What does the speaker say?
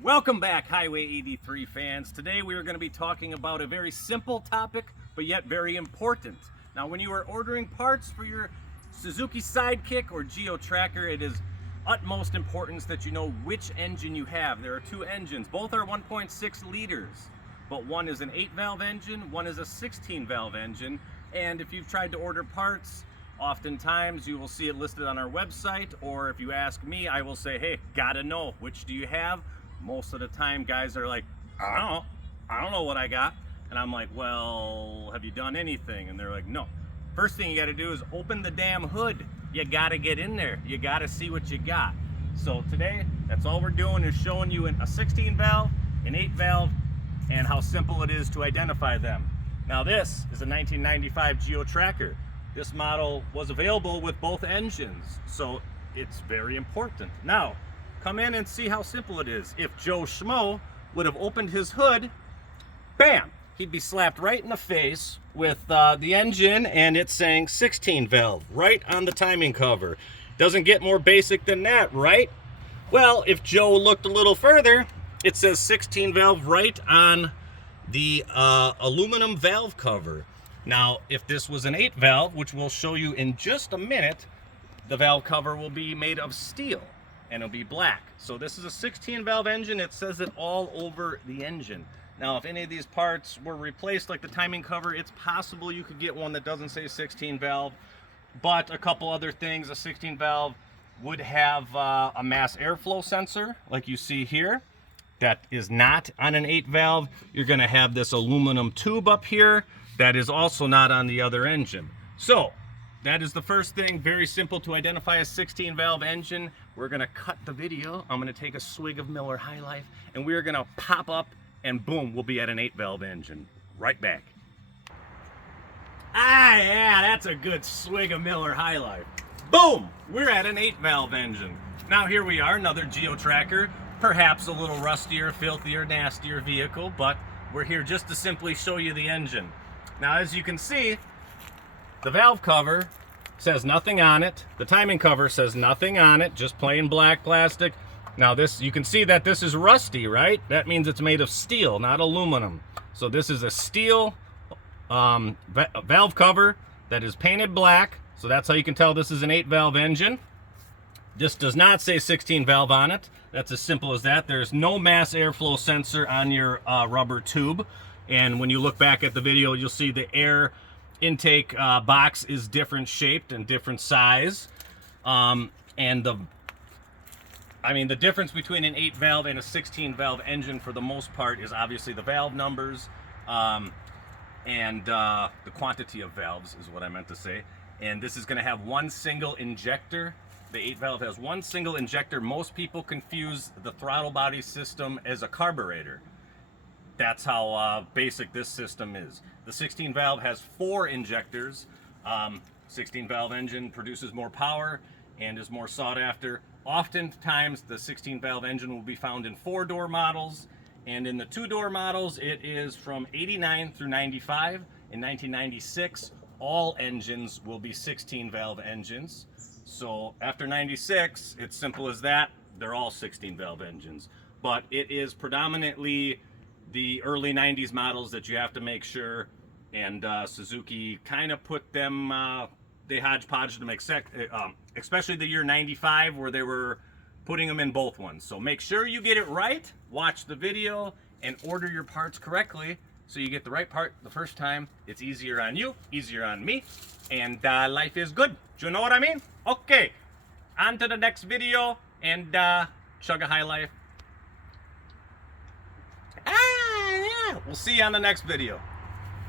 Welcome back, Highway 83 fans. Today we are going to be talking about a very simple topic, but yet very important. Now, when you are ordering parts for your Suzuki Sidekick or Geo Tracker, it is utmost importance that you know which engine you have. There are two engines. Both are 1.6 liters, but one is an 8-valve engine, one is a 16-valve engine. And if you've tried to order parts, oftentimes you will see it listed on our website, or if you ask me, I will say, hey, gotta know, which do you have? Most of the time guys are like, I don't know what I got. And I'm like, well, have you done anything? And they're like, no. First thing you got to do is open the damn hood. You got to get in there. You got to see what you got. So today, that's all we're doing is showing you a 16 valve, an 8 valve, and how simple it is to identify them. Now this is a 1995 Geo Tracker. This model was available with both engines, so it's very important. Now, come in and see how simple it is. If Joe Schmo would have opened his hood, bam, he'd be slapped right in the face with the engine, and it's saying 16 valve right on the timing cover. Doesn't get more basic than that, right? Well, if Joe looked a little further, it says 16 valve right on the aluminum valve cover. Now, if this was an 8 valve, which we'll show you in just a minute, the valve cover will be made of steel and it'll be black. So this is a 16 valve engine. It says it all over the engine. Now, if any of these parts were replaced, like the timing cover, it's possible you could get one that doesn't say 16 valve, but a couple other things. A 16 valve would have a mass airflow sensor like you see here. That is not on an 8 valve. You're gonna have this aluminum tube up here that is also not on the other engine. So that is the first thing. Very simple to identify a 16 valve engine. We're gonna cut the video. I'm gonna take a swig of Miller High Life and we're gonna pop up and boom, we'll be at an 8 valve engine. Right back. Ah, yeah, that's a good swig of Miller High Life. Boom, we're at an 8 valve engine. Now here we are, another Geo Tracker. Perhaps a little rustier, filthier, nastier vehicle, but we're here just to simply show you the engine. Now, as you can see, the valve cover says nothing on it. The timing cover says nothing on it, just plain black plastic. Now this, you can see that this is rusty, right? That means it's made of steel, not aluminum. So this is a steel valve cover that is painted black. So that's how you can tell this is an 8 valve engine. This does not say 16 valve on it. That's as simple as that. There's no mass airflow sensor on your rubber tube. And when you look back at the video, you'll see the air intake box is different shaped and different size. And the difference between an 8 valve and a 16 valve engine for the most part is obviously the valve numbers and the quantity of valves is what I meant to say. And this is going to have one single injector. The 8 valve has one single injector. Most people confuse the throttle body system as a carburetor. That's how basic this system is. The 16 valve has 4 injectors. 16 valve engine produces more power and is more sought after. Oftentimes the 16 valve engine will be found in 4-door models, and in the 2-door models it is from 89 through 95. In 1996 all engines will be 16 valve engines. So after 96, it's simple as that. They're all 16 valve engines. But it is predominantly the early 90s models that you have to make sure. And Suzuki kind of put them, they hodgepodge them, especially the year 95 where they were putting them in both ones. So make sure you get it right, watch the video, and order your parts correctly so you get the right part the first time. It's easier on you, easier on me, and life is good. Do you know what I mean? Okay, on to the next video, and chug a high life. We'll see you on the next video.